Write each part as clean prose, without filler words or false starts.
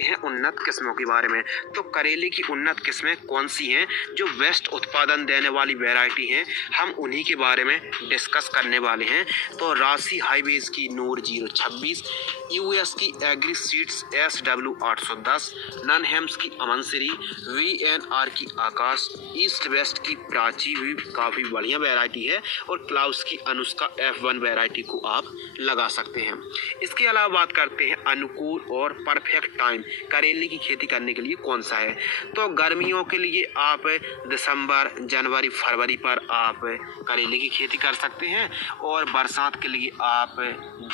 हैं उन्नत किस्मों के बारे में। तो करेले की उन्नत किस्में कौन सी हैं जो बेस्ट उत्पादन देने वाली वैरायटी हैं, हम उन्हीं के बारे में डिस्कस करने वाले हैं। तो राशि हाईवेज की नूर 026, यूएस की एग्री सीड्स SW 810, ननहेम्स की अमन श्री, VNR की आकाश, ईस्ट वेस्ट की प्राची भी काफ़ी बढ़िया वैरायटी है, और क्लाउस की अनुष्का F1 वैरायटी को आप लगा सकते हैं। इसके अलावा बात करते हैं अनुकूल और परफेक्ट टाइम करेले की खेती करने के लिए कौन सा है। तो गर्मियों के लिए आप दिसंबर, जनवरी, फरवरी पर आप करेले की खेती कर सकते हैं, और बरसात के लिए आप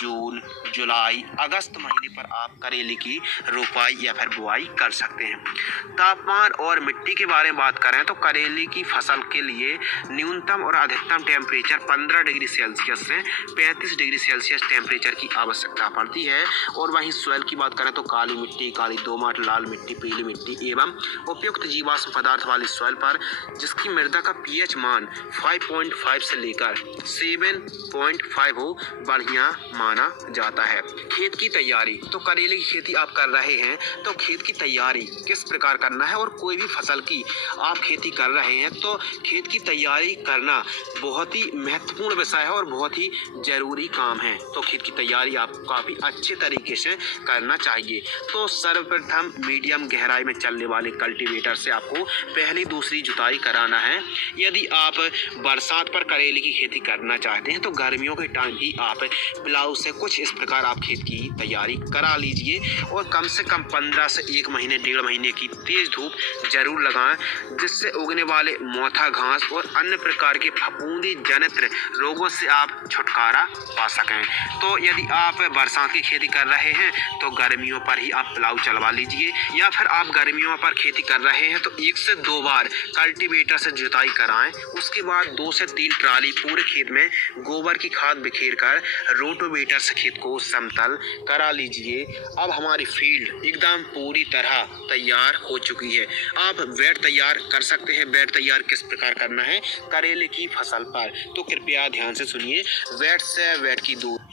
जून, जुलाई, अगस्त महीने पर आप करेले की रोपाई या फिर बुआई कर सकते हैं। तापमान और मिट्टी के बारे में बात करें तो करेले की फसल के लिए न्यूनतम और अधिकतम टेम्परेचर 15 डिग्री सेल्सियस से 35 डिग्री सेल्सियस टेम्परेचर की आवश्यकता पड़ती है। और वहीं सॉइल की बात करें तो काली मिट्टी, काली दोमट, लाल मिट्टी, पीली मिट्टी एवं उपयुक्त जीवाश्म पदार्थ वाली सॉइल पर जिसकी मृदा का pH मान 5.5 से लेकर 7.5 हो बढ़िया माना जाता है। खेत की तैयारी, तो करेले की खेती आप कर रहे हैं तो खेत की तैयारी किस प्रकार करना है, और कोई भी फसल की आप खेती कर रहे हैं तो खेत की तैयारी करना बहुत ही महत्वपूर्ण विषय है और बहुत ही जरूरी काम है। तो खेत की तैयारी आपको काफ़ी अच्छे तरीके से करना चाहिए। तो सर्वप्रथम मीडियम गहराई में चलने वाले कल्टीवेटर से आपको पहली दूसरी जुताई कराना है। यदि आप बरसात पर करेले की खेती करना चाहते हैं तो गर्मियों के टाइम ही आप प्लाऊ से कुछ इस प्रकार आप खेत की तैयारी करा लीजिए, और कम से कम 15 से 1 महीने 1.5 महीने की तेज धूप जरूर लगाएं, जिससे उगने वाले मोथा घास और अन्य प्रकार के फफूंदी जनित रोगों से आप छुटकारा पा सकें। तो यदि आप बरसात की खेती कर रहे हैं तो गर्मियों पर ही आप प्लाऊ चलवा लीजिए, या फिर आप गर्मियों पर खेती कर रहे हैं तो 1 से 2 बार कल्टीवेटर से जुताई कराएं। उसके बाद 2 से 3 ट्राली पूरे खेत में गोबर की खाद बिखेर कर रोटोवेटर से खेत को समतल करा लीजिए। अब हमारी फील्ड एकदम पूरी तरह तैयार हो चुकी है। आप बेड तैयार कर सकते हैं। बेड तैयार किस प्रकार करना है करेले की फसल पर, तो कृपया ध्यान से सुनिए। बेड से बेड की दूरी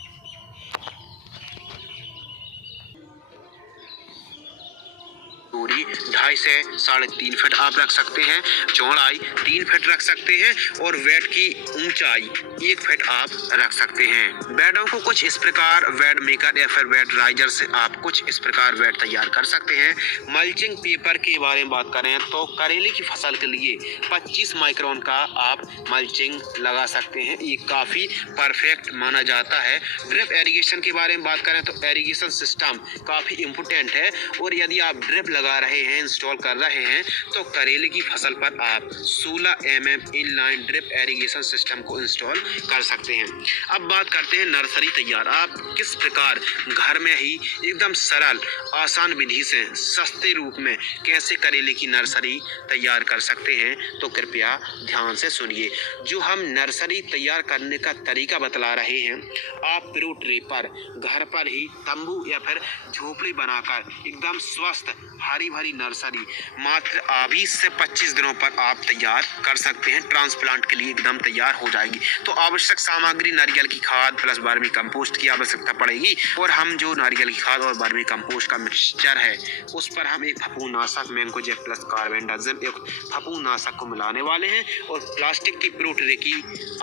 2.5 से 3.5 फीट आप रख सकते हैं, चौड़ाई 3 फीट रख सकते हैं, और बेड की ऊंचाई 1 फीट आप रख सकते हैं। बेडों को कुछ इस प्रकार बेड मेकर या फिर बेड राइजर से आप कुछ इस प्रकार बेड तैयार कर सकते हैं। मल्चिंग पेपर के बारे में बात करें तो करेले की फसल के लिए 25 माइक्रोन का आप मल्चिंग लगा सकते हैं, ये काफ़ी परफेक्ट माना जाता है। ड्रिप एरीगेशन के बारे में बात करें तो एरीगेशन सिस्टम काफ़ी इम्पोर्टेंट है, और यदि आप ड्रिप लगा रहे हैं, इंस्टॉल कर रहे हैं तो करेले की फसल पर आप 16 mm inline drip irrigation system को इंस्टॉल कर सकते हैं। अब बात करते हैं नर्सरी तैयार। आप किस प्रकार घर में ही एकदम सरल आसान विधि से सस्ते रूप में कैसे करेले की नर्सरी तैयार कर सकते हैं, तो कृपया ध्यान से सुनिए। जो हम नर्सरी तैयार करने का तरीका बतला रहे हैं, आप प्रो ट्रे पर घर पर ही तंबू या फिर झोपड़ी बनाकर एकदम स्वस्थ हरी भरी नर्सरी मात्र 20 से 25 दिनों पर आप तैयार कर सकते हैं। ट्रांसप्लांट के लिए एकदम तैयार हो जाएगी। तो आवश्यक सामग्री नारियल की खाद प्लस वर्मी कंपोस्ट की आवश्यकता पड़ेगी, और हम जो नारियल की खाद और वर्मी कंपोस्ट का मिक्सचर है उस पर हम एक फफूंदनाशक मैंकोजेब प्लस कार्बेंडाजिम एक फफूंदनाशक को मिलाने वाले हैं, और प्लास्टिक की प्रो ट्रे की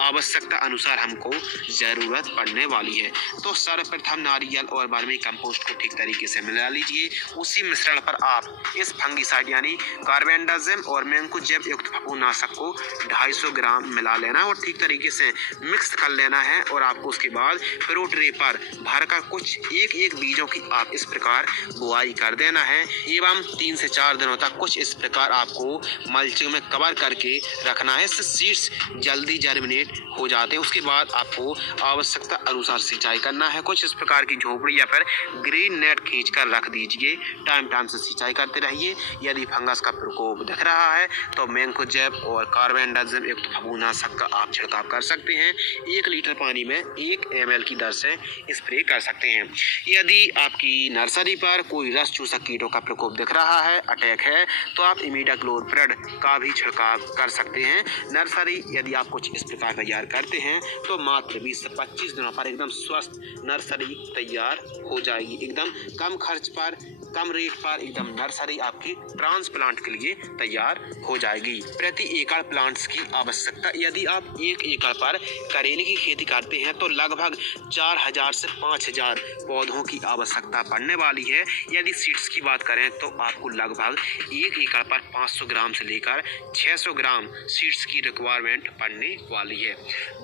आवश्यकता अनुसार हमको ज़रूरत पड़ने वाली है। तो सर्वप्रथम नारियल और वर्मी कंपोस्ट को ठीक तरीके से मिला लीजिए। उसी मिश्रण पर आप इस फंगिसाइड यानी कार्बेंडाजिम और मैंकोजेब युक्त फफूंदनाशक को 250 ग्राम मिला लेना है और ठीक तरीके से मिक्स कर लेना है। और आपको उसके बाद प्रो ट्रे पर भरकर कुछ एक बीजों की आप इस प्रकार बुआई कर देना है, एवं 3 से 4 दिनों तक कुछ इस प्रकार आपको मल्चिंग में कवर करके रखना है। इससे सीड्स जल्दी जर्मिनेट हो जाते हैं। उसके बाद आपको आवश्यकता अनुसार सिंचाई करना है। कुछ इस प्रकार की झोपड़ी या फिर ग्रीन नेट खींच कर रख दीजिए, टाइम से सिंचाई करते डालते रहिए। यदि फंगस का प्रकोप दिख रहा है तो मैंकोजेब और कार्बेंडाजिम युक्त फफूंदनाशक का आप छिड़काव कर सकते हैं। 1 लीटर पानी में 1 ml की दर से स्प्रे कर सकते हैं। यदि आपकी नर्सरी पर कोई रस चूसक कीटों का प्रकोप दिख रहा है, अटैक है, तो आप इमिडाक्लोप्रिड का भी छिड़काव कर सकते हैं। नर्सरी यदि आप कुछ इस प्रकार तैयार करते हैं तो मात्र 20 से 25 दिनों पर एकदम स्वस्थ नर्सरी तैयार हो जाएगी। एकदम कम खर्च पर, कम रेट पर एकदम नर्सरी आपकी ट्रांसप्लांट के लिए तैयार हो जाएगी। प्रति एकड़ प्लांट्स की आवश्यकता, यदि आप 1 एकड़ पर करेले की खेती करते हैं तो लगभग 4000 से 5000 पौधों की आवश्यकता पड़ने वाली है। यदि सीड्स की बात करें तो आपको लगभग 1 एकड़ पर 500 ग्राम से लेकर 600 ग्राम सीड्स की रिक्वायरमेंट पड़ने वाली है।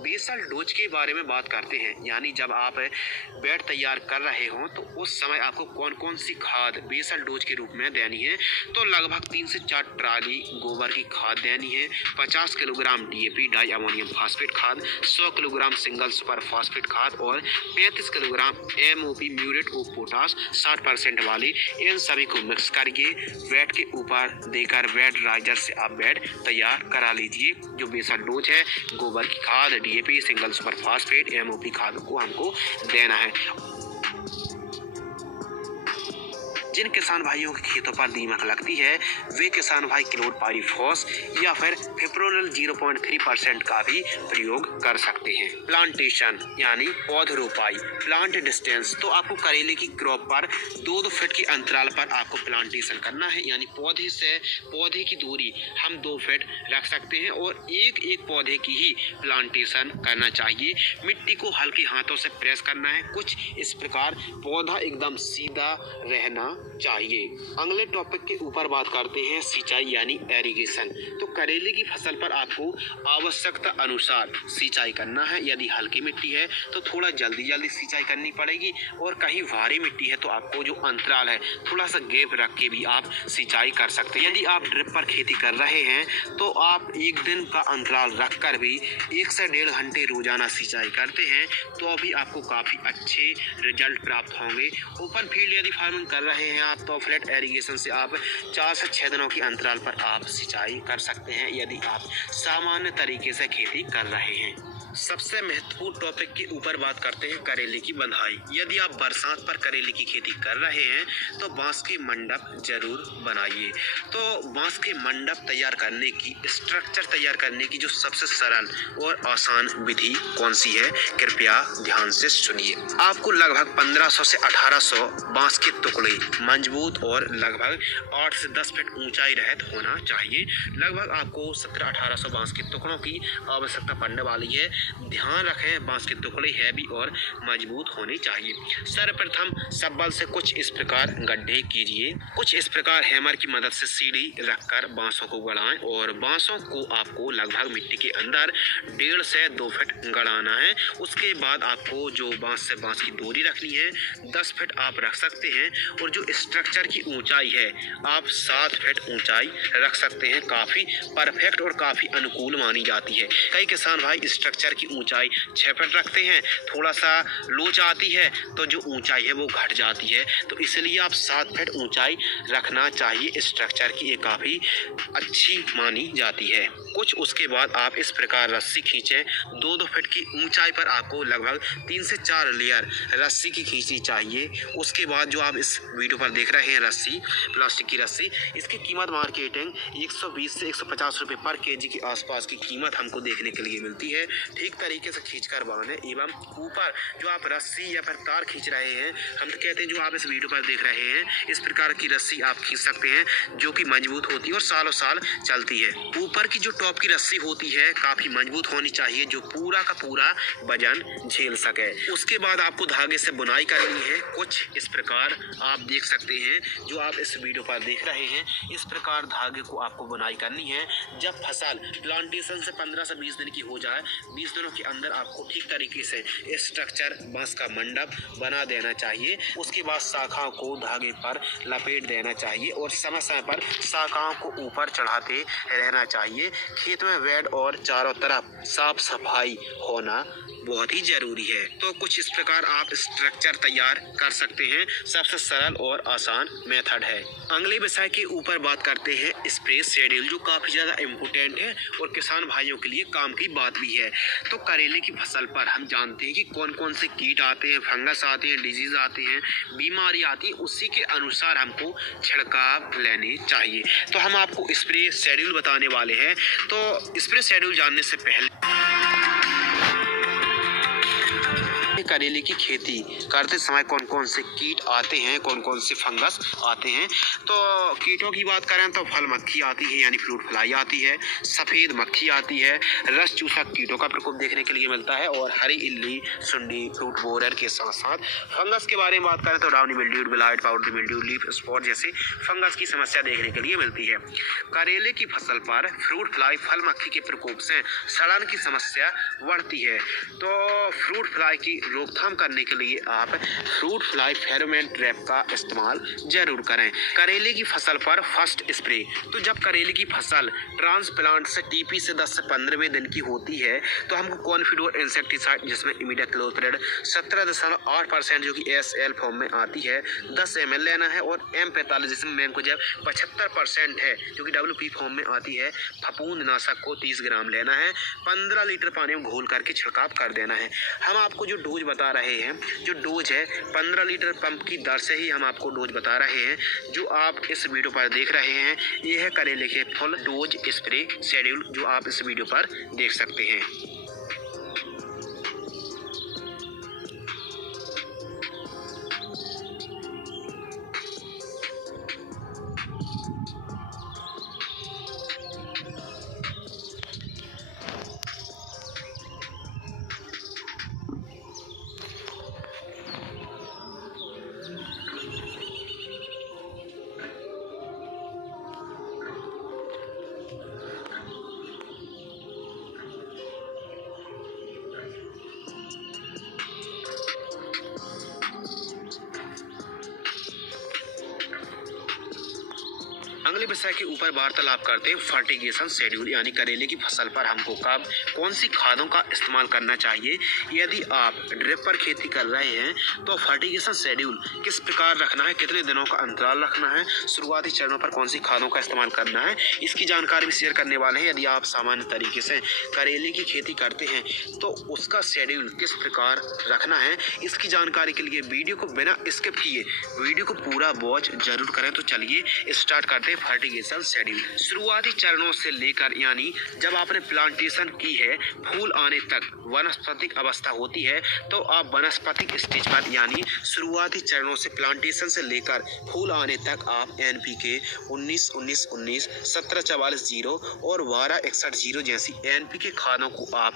बेसल डोज के बारे में बात करते हैं, यानी जब आप बेड तैयार कर रहे हों तो उस समय आपको कौन कौन सी खाद बेसल डोज के रूप में देनी है। तो लगभग 3 से 4 ट्राली गोबर की खाद देनी है, 50 kilogram DAP di ammonium phosphate खाद, 100 किलोग्राम सिंगल सुपर फास्फेट खाद और 35 kilogram MOP muriate of potash 60% वाली। इन सभी को मिक्स करके बेड के ऊपर देकर बेड राइजर से आप बेड तैयार करा लीजिए। जो बेसल डोज है गोबर की खाद, DAP, single super phosphate, MOP खाद को हमको देना है। जिन किसान भाइयों के खेतों पर दीमक लगती है वे किसान भाई क्लोरपाइरिफॉस या फिर फिप्रोनिल 0.3% का भी प्रयोग कर सकते हैं। प्लांटेशन यानी पौधरोपाई, प्लांट डिस्टेंस, तो आपको करेले की क्रॉप पर 2-2 फीट के अंतराल पर आपको प्लांटेशन करना है, यानी पौधे से पौधे की दूरी हम 2 फीट रख सकते हैं और एक पौधे की ही प्लांटेशन करना चाहिए। मिट्टी को हल्के हाथों से प्रेस करना है, कुछ इस प्रकार पौधा एकदम सीधा रहना चाहिए। अगले टॉपिक के ऊपर बात करते हैं सिंचाई यानी एरीगेशन। तो करेले की फसल पर आपको आवश्यकता अनुसार सिंचाई करना है। यदि हल्की मिट्टी है तो थोड़ा जल्दी सिंचाई करनी पड़ेगी और कहीं भारी मिट्टी है तो आपको जो अंतराल है थोड़ा सा गैप रख के भी आप सिंचाई कर सकते हैं। यदि आप ड्रिप पर खेती कर रहे हैं तो आप 1 दिन का अंतराल रखकर भी 1 से 1.5 घंटे रोजाना सिंचाई करते हैं तो अभी आपको काफ़ी अच्छे रिजल्ट प्राप्त होंगे। ओपन फील्ड यदि फार्मिंग कर रहे हैं आप तो फ्लैट एरीगेशन से आप 4 से 6 दिनों की अंतराल पर आप सिंचाई कर सकते हैं यदि आप सामान्य तरीके से खेती कर रहे हैं। सबसे महत्वपूर्ण टॉपिक के ऊपर बात करते हैं करेले की बंधाई। यदि आप बरसात पर करेले की खेती कर रहे हैं तो बांस के मंडप जरूर बनाइए। तो बांस के मंडप तैयार करने की, स्ट्रक्चर तैयार करने की जो सबसे सरल और आसान विधि कौन सी है, कृपया ध्यान से सुनिए। आपको लगभग 1500 से 1800 बांस के टुकड़े मजबूत और लगभग 8 से 10 फीट ऊंचाई रहित होना चाहिए। लगभग आपको 1700-1800 बांस के टुकड़ों की आवश्यकता पड़ने वाली है। ध्यान रखें बांस के टुकड़े हैवी और मजबूत होने चाहिए। सर्वप्रथम शब्बल से कुछ इस प्रकार गड्ढे कीजिए। कुछ इस प्रकार हैमर की मदद से सीढ़ी रखकर बांसों को गड़ाएं और बांसों को आपको लगभग मिट्टी के अंदर 1.5 से 2 फीट गड़ाना है। उसके बाद आपको जो बांस से बांस की दूरी रखनी है 10 फीट आप रख सकते हैं और जो स्ट्रक्चर की ऊंचाई है आप 7 फीट ऊंचाई रख सकते हैं। काफ़ी परफेक्ट और काफ़ी अनुकूल मानी जाती है। कई किसान भाई स्ट्रक्चर की ऊंचाई 6 फीट रखते हैं, थोड़ा सा लोच आती है तो जो ऊंचाई है वो घट जाती है, तो इसलिए आप 7 फीट ऊंचाई रखना चाहिए स्ट्रक्चर की, ये काफ़ी अच्छी मानी जाती है। कुछ उसके बाद आप इस प्रकार रस्सी खींचें। 2-2 फीट की ऊंचाई पर आपको लगभग 3 से 4 लेयर रस्सी की खींचनी चाहिए। उसके बाद जो आप इस वीडियो पर देख रहे हैं रस्सी, प्लास्टिक की रस्सी, इसकी कीमत मार्केटिंग 120 से 150 रुपये पर केजी के आसपास की कीमत हमको देखने के लिए मिलती है। ठीक तरीके से खींचकर बांधें एवं ऊपर जो आप रस्सी या फिर तार खींच रहे हैं, हम तो कहते हैं जो आप इस वीडियो पर देख रहे हैं, इस प्रकार की रस्सी आप खींच सकते हैं जो कि मजबूत होती है और सालों साल चलती है। ऊपर की जो टॉप की रस्सी होती है काफ़ी मजबूत होनी चाहिए जो पूरा का पूरा वजन झेल सके। उसके बाद आपको धागे से बुनाई करनी है। कुछ इस प्रकार आप देख सकते हैं जो आप इस वीडियो पर देख रहे हैं, इस प्रकार धागे को आपको बुनाई करनी है। जब फसल प्लांटेशन से 15 से 20 दिन की हो जाए, 20 दिनों के अंदर आपको ठीक तरीके से स्ट्रक्चर बांस का मंडप बना देना चाहिए। उसके बाद शाखाओं को धागे पर लपेट देना चाहिए और समय समय पर शाखाओं को ऊपर चढ़ाते रहना चाहिए। खेत में बेड और चारों तरफ साफ सफाई होना बहुत ही जरूरी है। तो कुछ इस प्रकार आप स्ट्रक्चर तैयार कर सकते हैं, सबसे सरल और आसान मेथड है। अगले विषय के ऊपर बात करते हैं स्प्रे शेड्यूल, जो काफी ज्यादा इम्पोर्टेंट है और किसान भाइयों के लिए काम की बात भी है। तो करेले की फसल पर हम जानते हैं कि कौन कौन से कीट आते हैं, फंगस आते हैं, डिजीज आते हैं, बीमारी आती है, उसी के अनुसार हमको छिड़काव लेने चाहिए। तो हम आपको स्प्रे शेड्यूल बताने वाले हैं। तो स्प्रे शेड्यूल जानने से पहले करेले की खेती करते समय कौन कौन से कीट आते हैं, कौन कौन से फंगस आते हैं। तो कीटों की बात करें तो फल मक्खी आती है यानी फ्रूट फ्लाई आती है, सफ़ेद मक्खी आती है, रस चूसक कीटों का प्रकोप देखने के लिए मिलता है और हरी इल्ली, सुंडी, फ्रूट बोरर के साथ साथ फंगस के बारे में बात करें तो downy mildew, blight, powder mildew, leaf spot जैसे फंगस की समस्या देखने के लिए मिलती है। करेले की फसल पर फ्रूट फ्लाई, फल मक्खी के प्रकोप से सड़न की समस्या बढ़ती है। तो फ्रूट फ्लाई की रोकथाम करने के लिए आप फ्रूट फ्लाई फेरोमोन ट्रैप का इस्तेमाल जरूर करें। करेले की फसल पर फर्स्ट स्प्रे, तो जब करेले की फसल ट्रांसप्लांट से टीपी से 10 से 15वें दिन की होती है तो हमको कॉन्फिडोर इंसेक्टिसाइड जिसमें इमिडाक्लोप्रिड 17.8% जो कि SL फॉर्म में आती है 10 ml लेना है, और M45 जिसमें मैंकोजेब 75% है जो कि WP फॉर्म में आती है फफूंद नाशक को 30 ग्राम लेना है। 15 लीटर पानी में घोल करके छिड़काव कर देना है। हम आपको जो डोज बता रहे हैं, जो डोज है 15 लीटर पंप की दर से ही हम आपको डोज बता रहे हैं। जो आप इस वीडियो पर देख रहे हैं ये है करेले के फुल डोज स्प्रे शेड्यूल जो आप इस वीडियो पर देख सकते हैं। अगले विषय के ऊपर वार्तालाप करते हैं फर्टिगेशन शेड्यूल, यानी करेले की फसल पर हमको कब कौन सी खादों का इस्तेमाल करना चाहिए। यदि आप ड्रिप पर खेती कर रहे हैं तो फर्टिगेशन शेड्यूल किस प्रकार रखना है, कितने दिनों का अंतराल रखना है, शुरुआती चरणों पर कौन सी खादों का इस्तेमाल करना है, इसकी जानकारी भी शेयर करने वाले हैं। यदि आप सामान्य तरीके से करेले की खेती करते हैं तो उसका शेड्यूल किस प्रकार रखना है, इसकी जानकारी के लिए वीडियो को बिना स्किप किए वीडियो को पूरा वॉच जरूर करें। तो चलिए स्टार्ट करते हैं फर्टिगेशन शेड्यूल। शुरुआती चरणों से लेकर यानी जब आपने प्लांटेशन की है फूल आने तक वनस्पतिक अवस्था होती है तो आप वनस्पतिक स्टेज पर यानी शुरुआती चरणों से प्लांटेशन से लेकर फूल आने तक आप NPK 19-19-19, 17-44-0 और 12-61-0 जैसी NPK खादों को आप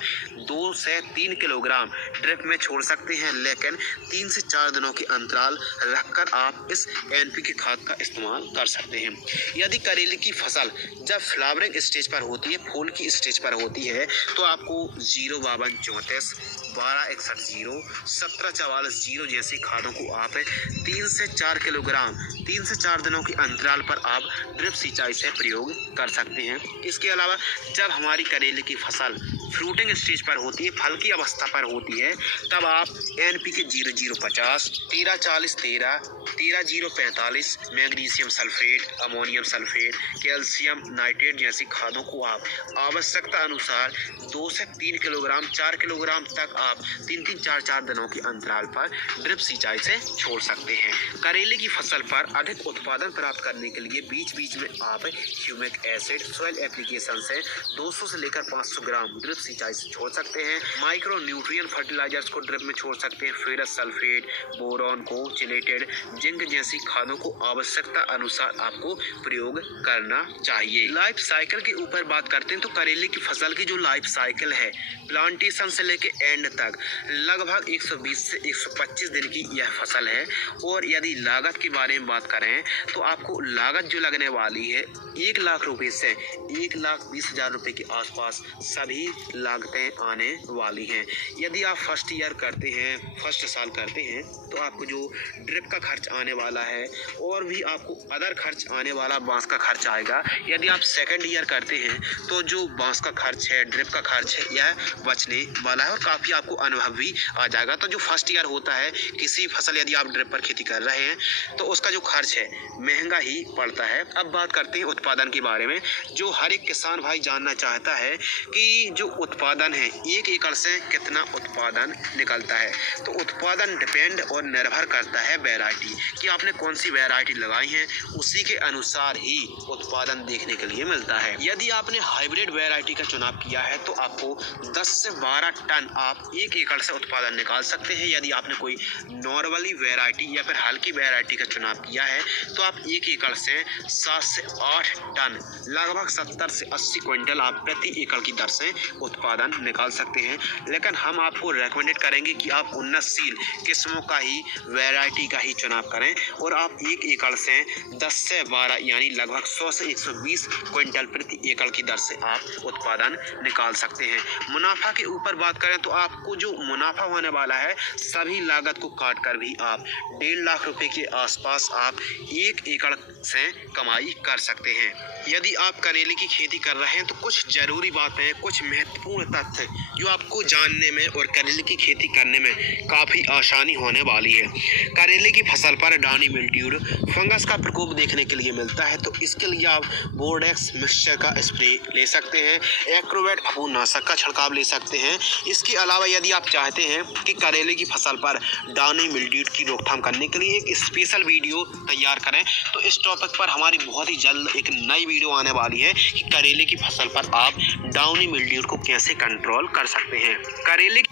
2 से 3 किलोग्राम ड्रिप में छोड़ सकते हैं, लेकिन 3 से 4 दिनों के अंतराल रखकर आप इस NPK खाद का इस्तेमाल कर सकते हैं। यदि करेले की फसल जब फ्लावरिंग स्टेज पर होती है, फूल की स्टेज पर होती है तो आपको 0-52-34, 12-61-0, 17-44-0 जैसी खादों को आप 3 से 4 किलोग्राम 3 से 4 दिनों के अंतराल पर आप ड्रिप सिंचाई से प्रयोग कर सकते हैं। इसके अलावा जब हमारी करेले की फसल फ्रूटिंग स्टेज पर होती है, फल की अवस्था पर होती है, तब आप NPK 0050, 13-40-13, 13-0-45, magnesium sulphate, ammonium sulphate, calcium nitrate जैसी खादों को आप आवश्यकता अनुसार 2 से 3 किलोग्राम 4 किलोग्राम तक आप 3-3, 4-4 दिनों के अंतराल पर ड्रिप सिंचाई से छोड़ सकते हैं। करेले की फसल पर अधिक उत्पादन प्राप्त करने के लिए बीच बीच में आप ह्यूमिक एसिड सॉइल एप्लीकेशन से 200 से लेकर 500 ग्राम ड्रिप सिंचाई से छोड़ सकते हैं। माइक्रो न्यूट्रिएंट फर्टिलाइजर्स को ड्रिप में छोड़ सकते हैं। फेरस सल्फेट, बोरॉन को चिलेटेड, जिंक जैसी खादों को आवश्यकता अनुसार आपको प्रयोग करना चाहिए। लाइफ साइकिल के ऊपर बात करते हैं तो करेले की फसल की जो लाइफ साइकिल है प्लांटेशन से लेके एंड तक लगभग 120 से 125 दिन की यह फसल है। और यदि लागत के बारे में बात करें तो आपको लागत जो लगने वाली है 1 लाख रुपए से 1,20,000 रुपए के आसपास सभी लागतें आने वाली हैं। यदि आप फर्स्ट साल करते हैं तो आपको जो ड्रिप का खर्च आने वाला है और भी आपको अदर खर्च आने वाला बांस का खर्च आएगा। यदि आप सेकंड ईयर करते हैं तो जो बांस का खर्च है, ड्रिप का खर्च है, यह बचने वाला है और काफ़ी आपको अनुभव भी आ जाएगा। तो जो फर्स्ट ईयर होता है किसी फसल यदि आप ड्रिप पर खेती कर रहे हैं तो उसका जो खर्च है महंगा ही पड़ता है। अब बात करते हैं उत्पादन के बारे में, जो हर एक किसान भाई जानना चाहता है कि जो उत्पादन है 1 एकड़ से कितना उत्पादन निकलता है। तो उत्पादन डिपेंड और निर्भर करता है वैरायटी कि आपने कौन सी वैरायटी लगाई है, उसी के अनुसार ही उत्पादन देखने के लिए मिलता है। यदि आपने हाइब्रिड वैरायटी का चुनाव किया है तो आपको 10 से 12 टन आप 1 एकड़ से उत्पादन निकाल सकते हैं। यदि आपने कोई नॉर्मली वैरायटी या फिर हल्की वैरायटी का चुनाव किया है तो आप 1 एकड़ से 7 से 8 टन लगभग 70 से 80 क्विंटल आप प्रति एकड़ की दर से उत्पादन निकाल सकते हैं। लेकिन हम आपको रेकमेंडेड करेंगे कि आप उन्नतशील किस्मों का ही वैरायटी का ही चुनाव करें और आप 1 एकड़ से 10 से 12 यानी लगभग 100 से 120 क्विंटल प्रति एकड़ की दर से आप उत्पादन निकाल सकते हैं। मुनाफा के ऊपर बात करें तो आपको जो मुनाफा होने वाला है सभी लागत को काट कर भी आप 1.5 लाख रुपए के आसपास आप 1 एकड़ से कमाई कर सकते हैं। यदि आप करेले की खेती कर रहे हैं तो कुछ जरूरी बातें, कुछ महत्वपूर्ण तथ्य जो आपको जानने में और करेले की खेती करने में काफ़ी आसानी होने वाली है। करेले की फसल पर डानी मिल्ड्यू फंगस का प्रकोप देखने के लिए मिलता है तो इसके लिए आप बोर्डेक्स मिक्सचर का स्प्रे ले सकते हैं, एक्रोवेट फफूंदनाशक का छिड़काव ले सकते हैं। इसके अलावा यदि आप चाहते हैं कि करेले की फसल पर डानी मिल्ड्यू की रोकथाम करने के लिए एक स्पेशल वीडियो तैयार करें तो इस टॉपिक पर हमारी बहुत ही जल्द एक नई वीडियो आने वाली है कि करेले की फसल पर आप डाउनी मिल्ड्यू को कैसे कंट्रोल कर सकते हैं। करेले